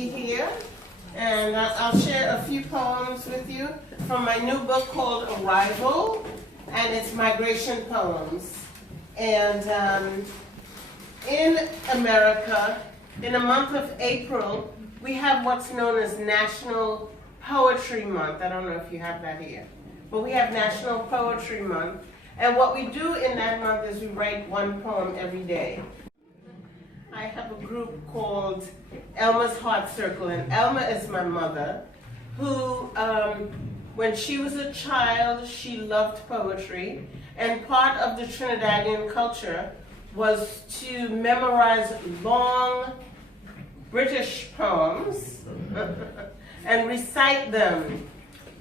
be here, and I'll share a few poems with you from my new book called Arrival, and it's migration poems. And in America, in the month of April, we have what's known as National Poetry Month. I don't know if you have that here, but we have National Poetry Month. And what we do in that month is we write one poem every day. I have a group called Elma's Heart Circle, and Elma is my mother, who, when she was a child, she loved poetry, and part of the Trinidadian culture was to memorize long British poems and recite them.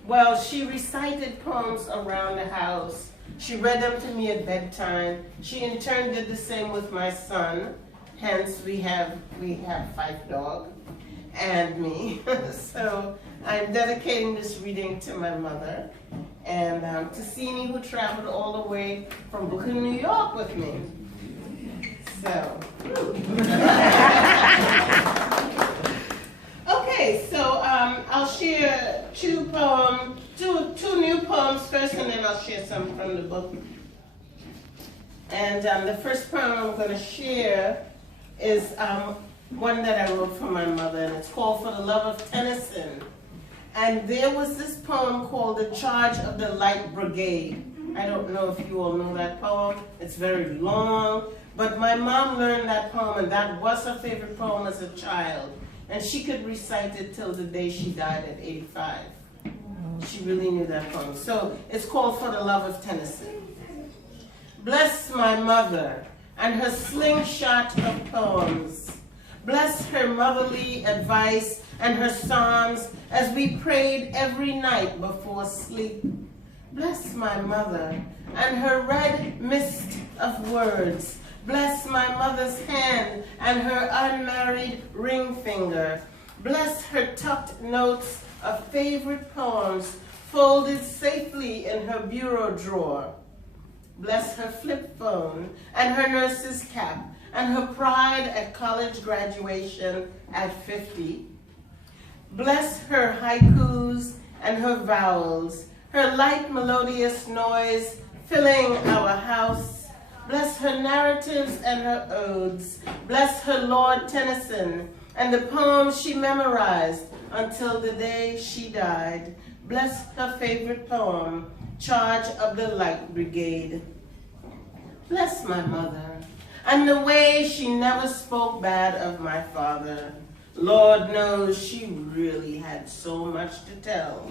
Well, she recited poems around the house. She read them to me at bedtime. She in turn did the same with my son. Hence, we have 5 dogs and me. So I'm dedicating this reading to my mother and to Sini, who traveled all the way from Brooklyn, New York with me. So, okay, so I'll share two new poems first, and then I'll share some from the book. And the first poem I'm going to share is one that I wrote for my mother, and it's called For the Love of Tennyson. And there was this poem called The Charge of the Light Brigade. I don't know if you all know that poem. It's very long, but my mom learned that poem, and that was her favorite poem as a child. And she could recite it till the day she died at 85. She really knew that poem. So it's called For the Love of Tennyson. Bless my mother and her slingshot of poems. Bless her motherly advice and her psalms as we prayed every night before sleep. Bless my mother and her red mist of words. Bless my mother's hand and her unmarried ring finger. Bless her tucked notes of favorite poems folded safely in her bureau drawer. Bless her flip phone and her nurse's cap and her pride at college graduation at 50. Bless her haikus and her vowels, her light melodious noise filling our house. Bless her narratives and her odes. Bless her Lord Tennyson and the poems she memorized until the day she died. Bless her favorite poem, Charge of the Light Brigade. Bless my mother and the way she never spoke bad of my father. Lord knows she really had so much to tell.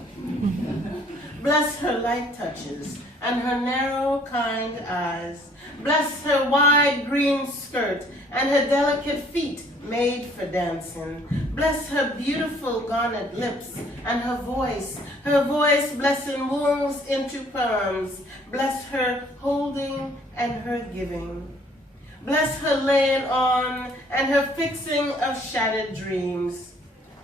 Bless her light touches and her narrow, kind eyes. Bless her wide green skirt and her delicate feet made for dancing. Bless her beautiful garnet lips and her voice blessing wounds into poems. Bless her holding and her giving. Bless her laying on and her fixing of shattered dreams.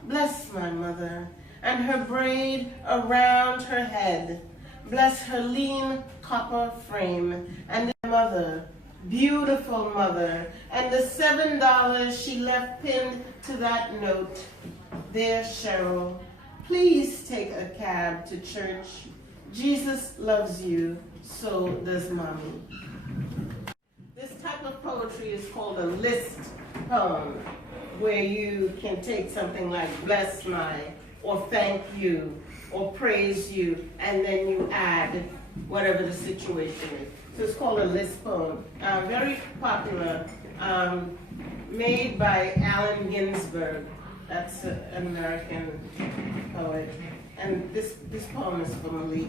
Bless my mother and her braid around her head. Bless her lean copper frame and the mother, beautiful mother, and the $7 she left pinned to that note. Dear Cheryl, please take a cab to church. Jesus loves you, so does Mommy. This type of poetry is called a list poem, where you can take something like bless my, or thank you, or praise you, and then you add whatever the situation is. So it's called a list poem. Very popular, made by Allen Ginsberg. That's an American poet. And this poem is for Malik.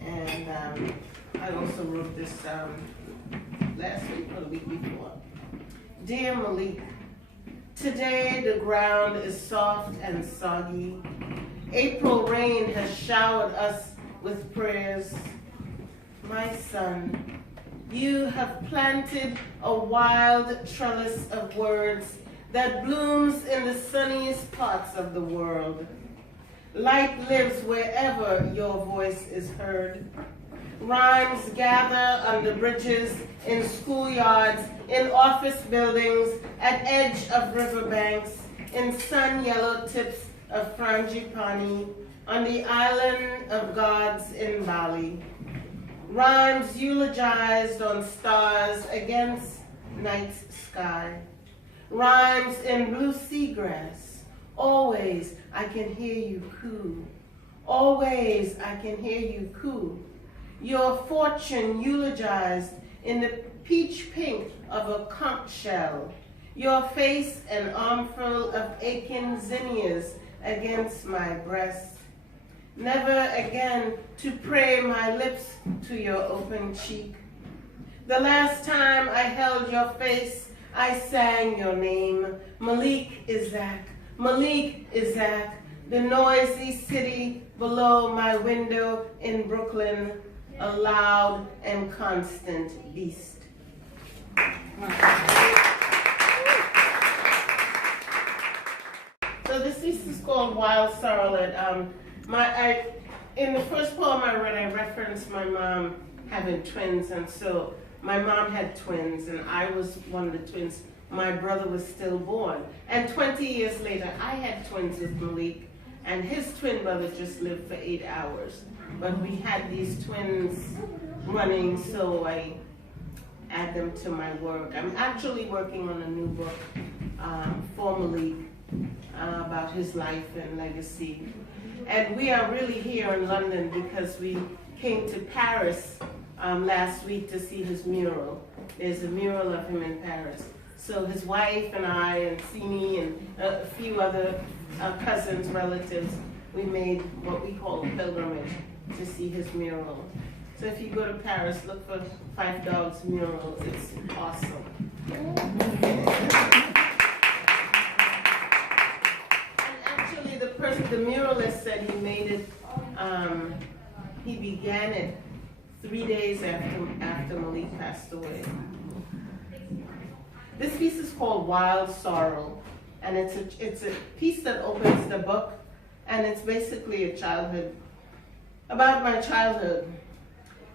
And I also wrote this last week or the week before. Dear Malik, today the ground is soft and soggy. April rain has showered us with prayers. My son, you have planted a wild trellis of words that blooms in the sunniest parts of the world. Light lives wherever your voice is heard. Rhymes gather under bridges, in schoolyards, in office buildings, at edge of riverbanks, in sun-yellow tips of frangipani on the island of gods in Bali. Rhymes eulogized on stars against night's sky. Rhymes in blue seagrass. Always I can hear you coo. Always I can hear you coo. Your fortune eulogized in the peach pink of a conch shell. Your face an armful of aching zinnias against my breast. Never again to pray my lips to your open cheek. The last time I held your face, I sang your name. Malik Isaac, Malik Isaac, the noisy city below my window in Brooklyn, a loud and constant beast. So this piece is called Wild Sorrel. In the first poem I read, I referenced my mom having twins, and so my mom had twins, and I was one of the twins. My brother was stillborn. And 20 years later, I had twins with Malik, and his twin brother just lived for 8 hours. But we had these twins running, so I add them to my work. I'm actually working on a new book for Malik about his life and legacy. And we are really here in London because we came to Paris last week to see his mural. There's a mural of him in Paris. So his wife and I and Sini and a few other cousins, relatives, we made what we call a pilgrimage to see his mural. So if you go to Paris, look for Five Dogs mural. It's awesome. And actually, the muralist said he made it, he began it 3 days after Malik passed away. This piece is called Wild Sorrow, and it's a piece that opens the book, and it's basically about my childhood.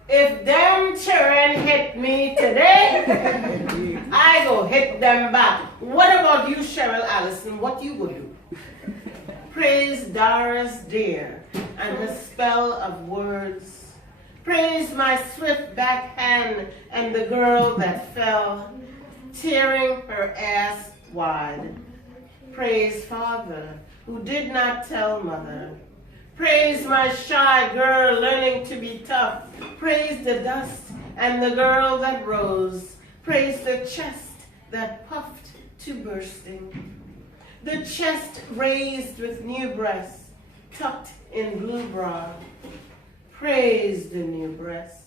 If them children hit me today, I go hit them back. What about you, Cheryl Allison? What you gonna do? Praise Doris dear and her spell of words. Praise my swift backhand and the girl that fell, tearing her ass wide. Praise father who did not tell mother. Praise my shy girl learning to be tough. Praise the dust and the girl that rose. Praise the chest that puffed to bursting. The chest raised with new breasts, tucked in blue bra. Praise the new breast.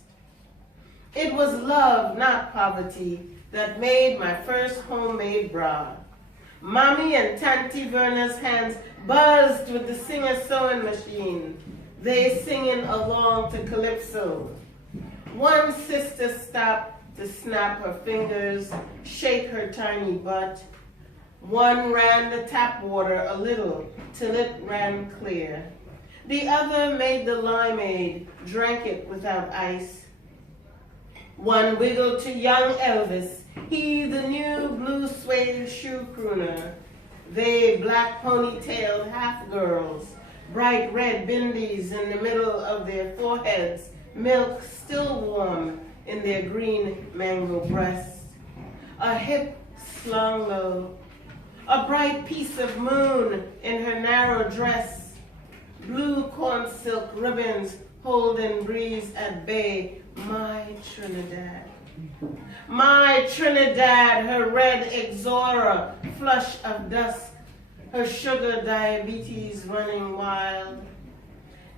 It was love, not poverty, that made my first homemade bra. Mommy and Tanti Verna's hands buzzed with the singer sewing machine. They singing along to calypso. One sister stopped to snap her fingers, shake her tiny butt. One ran the tap water a little till it ran clear. The other made the limeade, drank it without ice. One wiggled to young Elvis, he the new blue suede shoe crooner. They black ponytailed half girls, bright red bindies in the middle of their foreheads, milk still warm in their green mango breasts. A hip slung low, a bright piece of moon in her narrow dress, blue corn silk ribbons holding breeze at bay. My Trinidad. My Trinidad, her red exora, flush of dusk, her sugar diabetes running wild.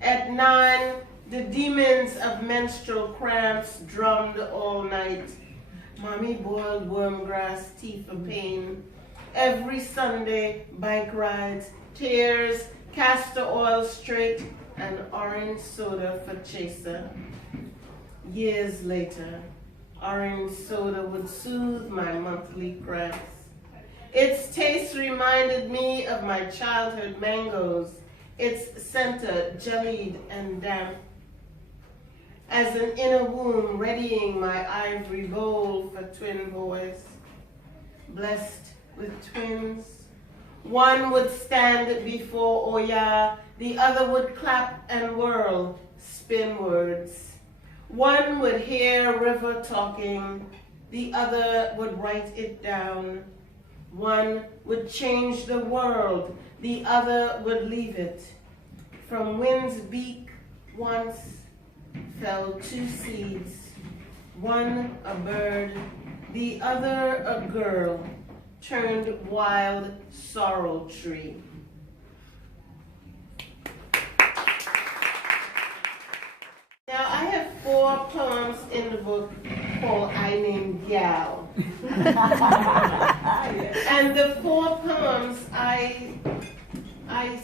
At 9, the demons of menstrual cramps drummed all night. Mommy boiled wormgrass tea for pain. Every Sunday, bike rides, tears, castor oil straight, and orange soda for chaser. Years later, orange soda would soothe my monthly cramps. Its taste reminded me of my childhood mangoes, its center jellied and damp. As an inner womb readying my ivory bowl for twin boys, blessed with twins, One would stand before Oya, the other would clap and whirl, spin words. One would hear river talking, the other would write it down. One would change the world, the other would leave it. From wind's beak once fell two seeds, one a bird, the other a girl, turned wild sorrel tree. Now I have 4 poems in the book called I Named Gal. And the 4 poems, I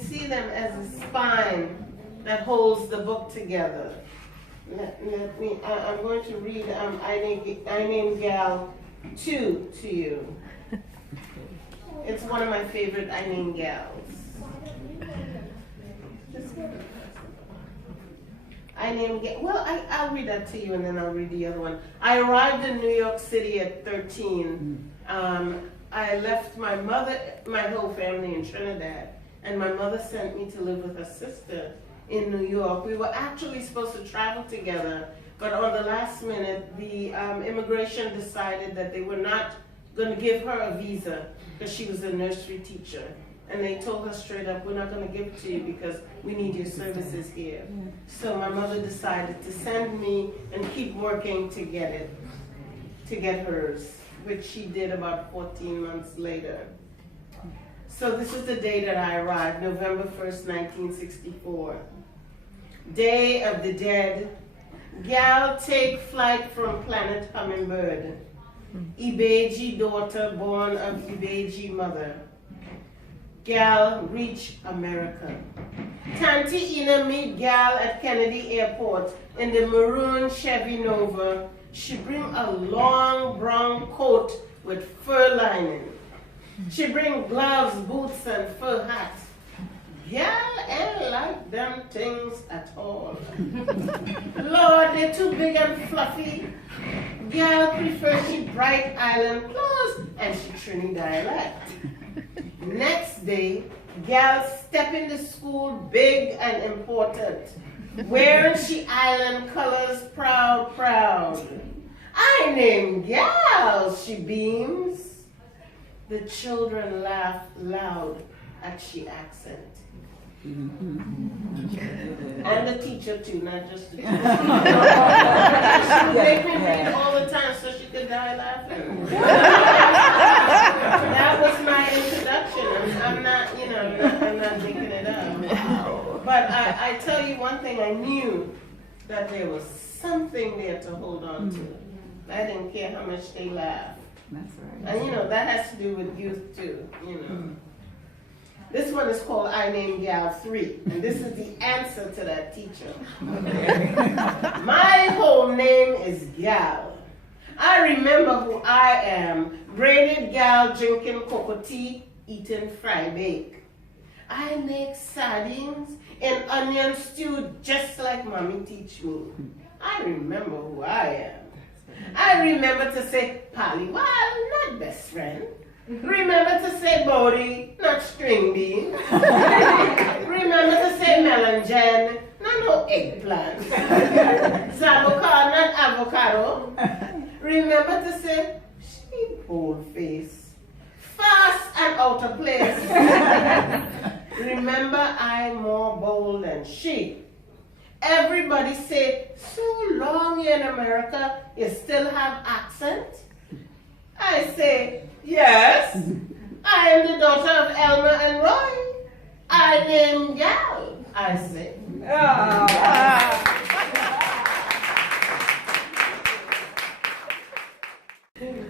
see them as a spine that holds the book together. I'm going to read I Named Gal 2 to you. It's one of my favorite I Named Gals. I'll read that to you and then I'll read the other one. I arrived in New York City at 13. I left my mother, my whole family in Trinidad, and my mother sent me to live with her sister in New York. We were actually supposed to travel together, but on the last minute, the immigration decided that they were not going to give her a visa because she was a nursery teacher. And they told her straight up, we're not going to give it to you because we need your services here. So my mother decided to send me and keep working to get hers, which she did about 14 months later. So this is the day that I arrived, November 1st, 1964. Day of the Dead. Gal take flight from planet Hummingbird. Ibeji daughter born of Ibeji mother. Gal reach America. Tanti Ina meet Gal at Kennedy Airport in the maroon Chevy Nova. She bring a long brown coat with fur lining. She bring gloves, boots, and fur hat. Gal ain't like them things at all. Lord, they're too big and fluffy. Gal prefer she bright island clothes and she Trini dialect. Next day, Gal step into school big and important. Wearing she island colors proud, proud. I named Gal, she beams. The children laugh loud at she accent. And the teacher too, not just the teacher. She would make me read all the time so she could die laughing. That was my introduction. I'm not making it up. But I tell you one thing, I knew that there was something there to hold on to. I didn't care how much they laughed. That's right. And that has to do with youth too, This one is called I Named Gal 3, and this is the answer to that teacher. My whole name is Gal. I remember who I am, braided gal drinking cocoa tea, eating fry bake. I make sardines and onion stew just like mommy teach me. I remember who I am. I remember to say Paliwal, not best friend. Remember to say Bodhi, not string bean. Remember to say melanjan, not no eggplant. Zabuka, not avocado. Remember to say sheep bold face. Fast and out of place. Remember I'm more bold than she. Everybody say, so long in America, you still have accent? I say, yes. I am the daughter of Elmer and Roy. I named Gal, I say.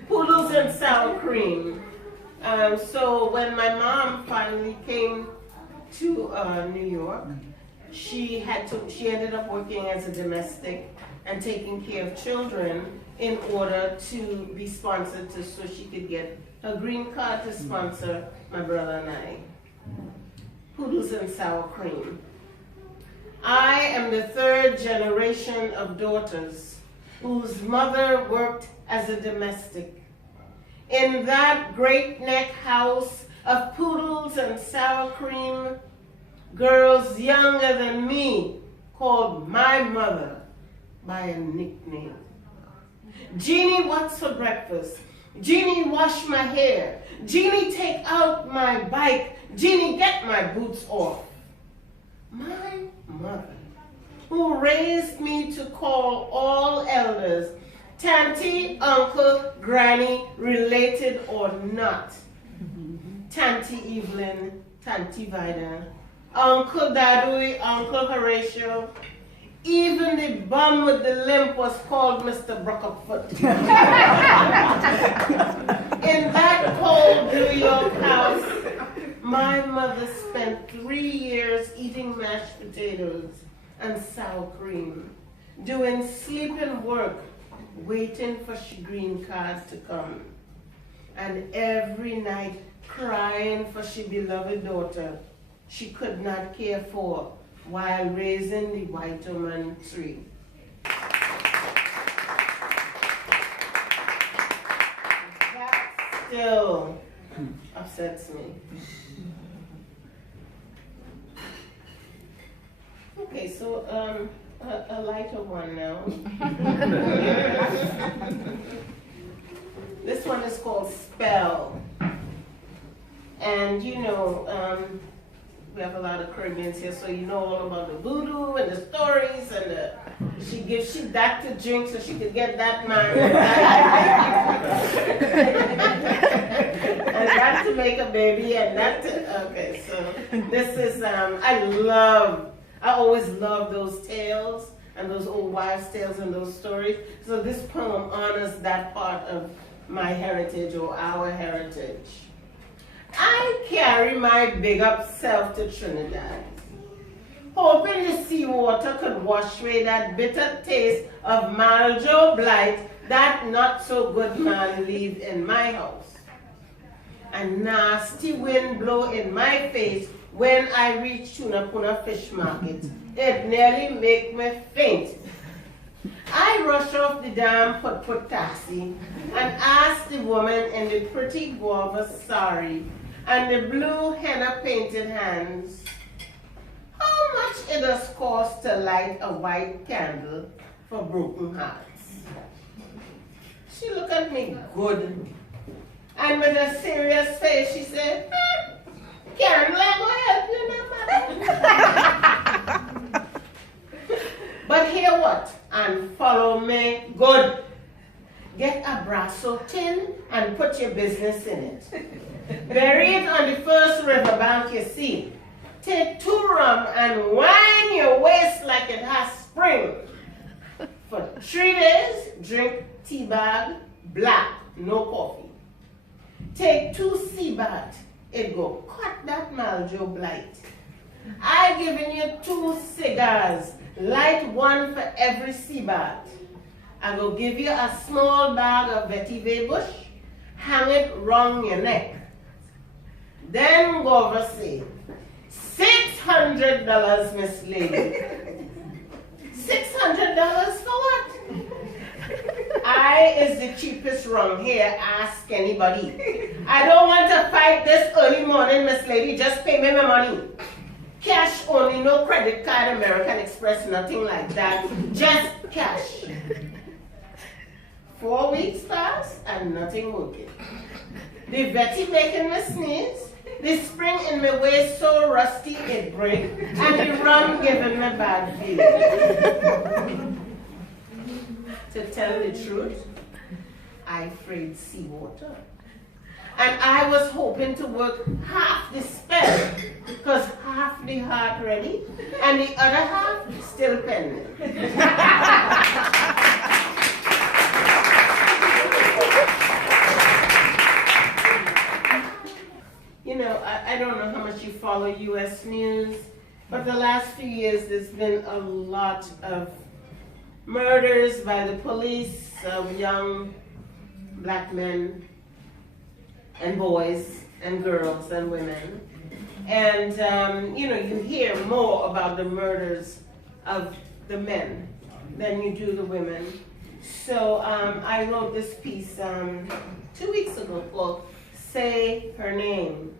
Poodles and sour cream. So when my mom finally came to New York, she ended up working as a domestic and taking care of children in order to be sponsored so she could get a green card to sponsor my brother and I. Poodles and sour cream. I am the 3rd generation of daughters whose mother worked as a domestic. In that great neck house, of poodles and sour cream, girls younger than me called my mother by a nickname. Jeannie, what's for breakfast? Jeannie, wash my hair. Jeannie, take out my bike. Jeannie, get my boots off. My mother, who raised me to call all elders, Tanty, uncle, granny, related or not. Tanty Evelyn, Tanty Vida, Uncle Dadui, Uncle Horatio. Even the bum with the limp was called Mr. Brockfoot. In that cold New York house, my mother spent 3 years eating mashed potatoes and sour cream, doing sleeping work, waiting for she green cards to come, and every night crying for she beloved daughter she could not care for while raising the white woman tree. That still upsets me. Okay, so a lighter one now. This one is called Spell. And you know, we have a lot of Caribbeans here, so you know all about the voodoo and the stories, and she gives that to drink so she could get that man, and that to make a baby, and that to, okay, so this is, I always love those tales, and those old wives' tales and those stories, so this poem honors that part of my heritage, or our heritage. I carry my big up self to Trinidad, hoping the seawater could wash away that bitter taste of Maljo blight that not so good man leave in my house. A nasty wind blow in my face when I reach Tunapuna Fish Market. It nearly make me faint. I rush off the damn put taxi and ask the woman in the pretty guava sari and the blue henna painted hands, how much it does cost to light a white candle for broken hearts? She looked at me good, and with a serious face she said, candle ain't gonna help you no matter. But hear what? And follow me good. Get a brasso tin and put your business in it. Bury it on the first riverbank you see. Take 2 rum and wind your waist like it has spring. For 3 days, drink tea bag, black, no coffee. Take 2 sea bath, it go cut that Maljo blight. I giving you 2 cigars, light 1 for every sea bath. I will give you a small bag of vetiver bush, hang it round your neck. Then go over say, $600, Miss Lady. $600 for what? I is the cheapest rum here, ask anybody. I don't want to fight this early morning, Miss Lady, just pay me my money. Cash only, no credit card, American Express, nothing like that, just cash. 4 weeks passed and nothing working. The Betty making me sneeze, the spring in my waist so rusty it break, and the rum giving me bad feeling. To tell the truth, I afraid seawater. And I was hoping to work half the spell, because half the heart ready, and the other half still pending. You know, I don't know how much you follow U.S. news, but the last few years there's been a lot of murders by the police of young black men and boys and girls and women. And, you know, you hear more about the murders of the men than you do the women. So I wrote this piece 2 weeks ago called Say Her Name.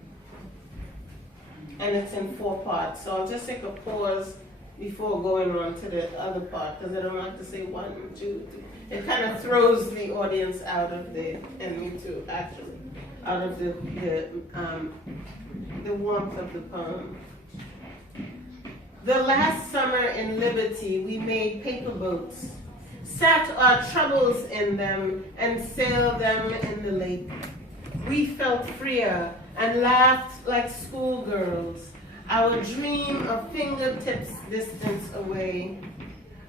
and it's in 4 parts. So I'll just take a pause before going on to the other part, because I don't like to say 1, 2, 3. It kind of throws the audience out of the, and me too, actually, out of the warmth of the poem. The last summer in Liberty, we made paper boats, sat our troubles in them, and sailed them in the lake. We felt freer and laughed like schoolgirls, our dream of fingertips distance away.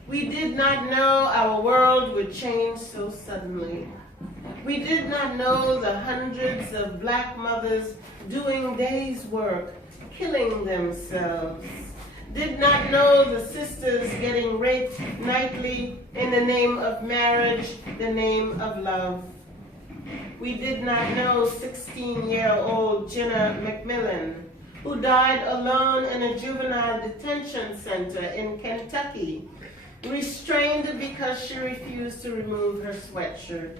We did not know our world would change so suddenly. We did not know the hundreds of black mothers doing days' work, killing themselves. Did not know the sisters getting raped nightly in the name of marriage, the name of love. We did not know 16-year-old Jenna McMillan, who died alone in a juvenile detention center in Kentucky, restrained because she refused to remove her sweatshirt.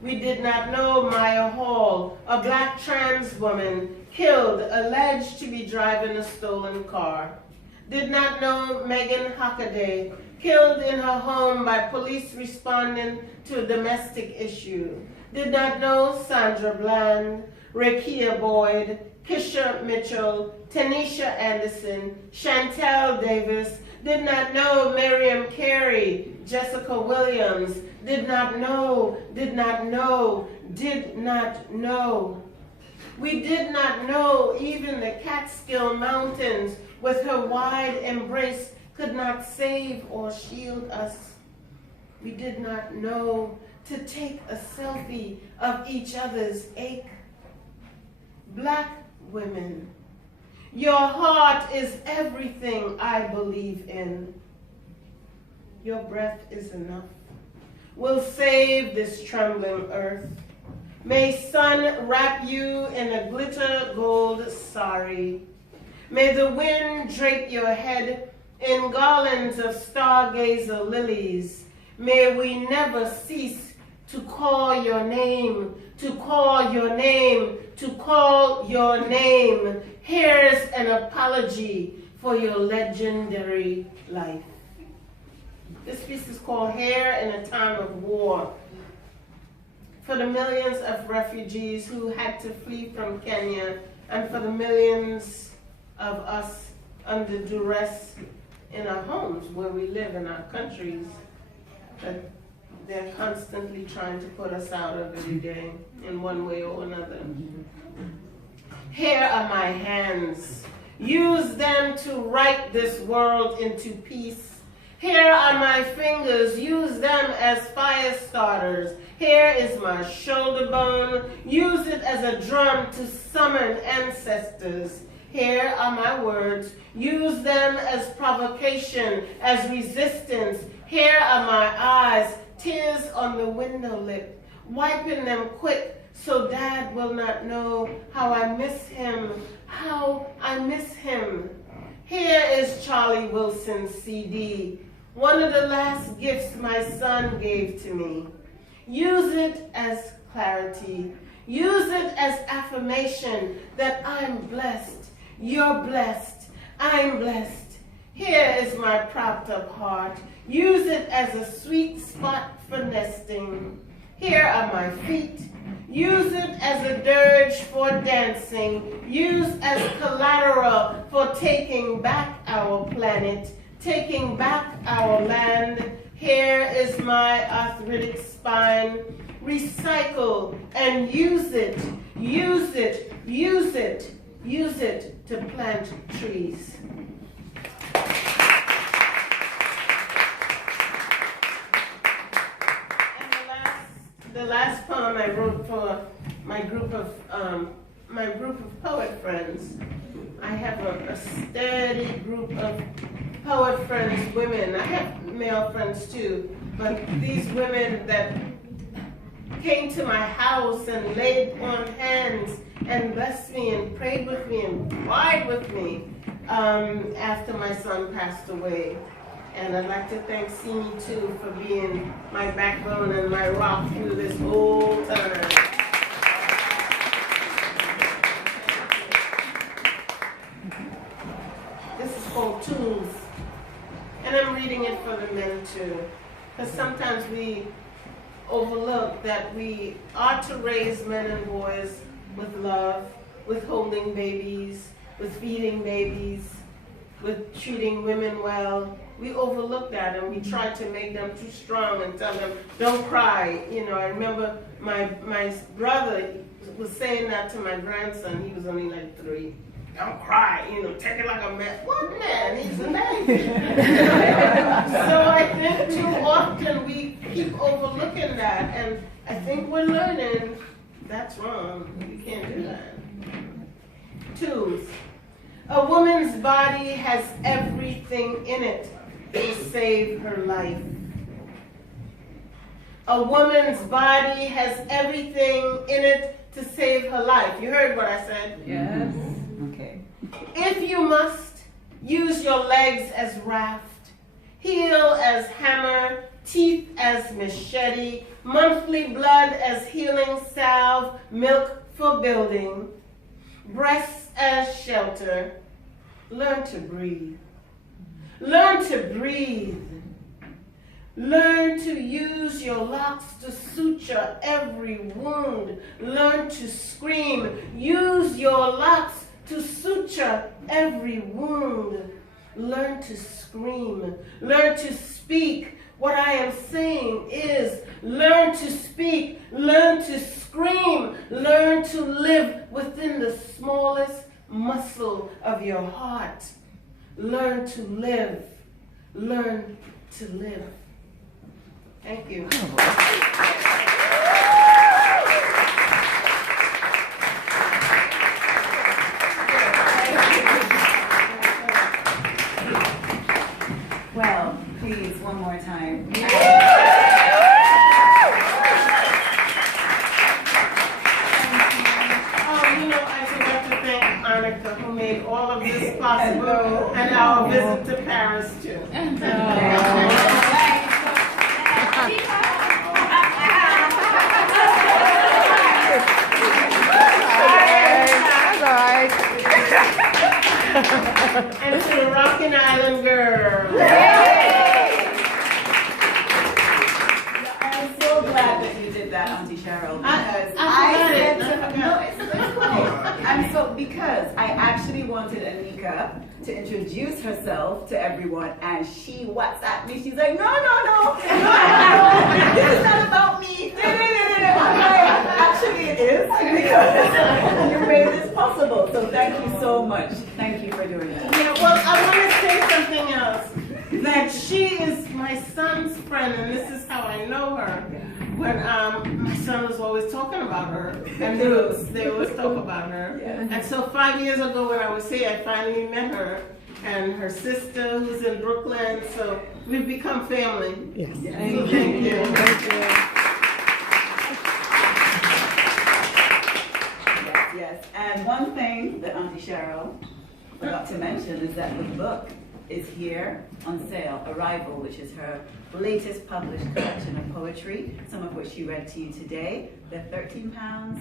We did not know Maya Hall, a black trans woman, killed, alleged to be driving a stolen car. Did not know Megan Hockaday, killed in her home by police responding to a domestic issue. Did not know Sandra Bland, Rekia Boyd, Kisha Mitchell, Tanisha Anderson, Chantel Davis. Did not know Miriam Carey, Jessica Williams. Did not know, did not know, did not know. We did not know even the Catskill Mountains with her wide embrace could not save or shield us. We did not know to take a selfie of each other's ache. Black women, your heart is everything I believe in. Your breath is enough. We'll save this trembling earth. May sun wrap you in a glitter gold sari. May the wind drape your head in garlands of stargazer lilies. May we never cease to call your name, to call your name, to call your name. Here's an apology for your legendary life. This piece is called Hair in a Time of War. For the millions of refugees who had to flee from Kenya, and for the millions of us under duress in our homes where we live in our countries, that they're constantly trying to put us out of every day in one way or another. Here are my hands. Use them to write this world into peace. Here are my fingers. Use them as fire starters. Here is my shoulder bone. Use it as a drum to summon ancestors. Here are my words. Use them as provocation, as resistance. Here are my eyes, tears on the window lip, wiping them quick so Dad will not know how I miss him, how I miss him. Here is Charlie Wilson's CD, one of the last gifts my son gave to me. Use it as clarity. Use it as affirmation that I'm blessed. You're blessed. I'm blessed. Here is my propped up heart. Use it as a sweet spot for nesting. Here are my feet. Use it as a dirge for dancing. Use as collateral for taking back our planet, taking back our land. Here is my arthritic spine. Recycle and use it, use it, use it, use it to plant trees. And the last poem I wrote for my group of poet friends. I have a steady group of poet friends, women. I have male friends too, but these women that came to my house and laid on hands and blessed me and prayed with me and cried with me after my son passed away. And I'd like to thank Simi too for being my backbone and my rock through this whole time. that we are to raise men and boys with love, with holding babies, with feeding babies, with treating women well. We overlook that and we try to make them too strong and tell them, don't cry. You know, I remember my brother was saying that to my grandson. He was only like 3. Don't cry, you know, take it like a man. What man? He's a man. So I think too often we keep overlooking that, and I think we're learning that's wrong. We can't do that. 2, a woman's body has everything in it to save her life. A woman's body has everything in it to save her life. You heard what I said? Yes. Okay. If you must, use your legs as raft, heel as hammer, teeth as machete, monthly blood as healing salve, milk for building, breasts as shelter. Learn to breathe. Learn to breathe. Learn to use your locks to suture every wound. Learn to scream. Use your locks to suture every wound. Learn to scream. Learn to speak. What I am saying is, learn to speak. Learn to scream. Learn to live within the smallest muscle of your heart. Learn to live. Learn to live. Thank you. Well, please, one more time. Who made all of this possible, and our visit to Paris too. And to the Rockin' Island girl. I'm so glad that you did that, Auntie Cheryl, because because I actually wanted Anika to introduce herself to everyone, and she WhatsApped me. She's like, no, this is not about me. I'm like, actually it is, because you made this possible. So thank you so much. Thank you for doing that. Yeah, well, I want to say something else. That she is my son's friend, and this is how I know her. When my son was always talking about her, and they always talk about her. Yeah. And so 5 years ago when I was here, I finally met her and her sister who's in Brooklyn. So we've become family. Yes. So thank you. Yes. And one thing that Auntie Cheryl forgot to mention is that the book is here on sale, Arrival, which is her latest published collection of poetry, some of which she read to you today. They're £13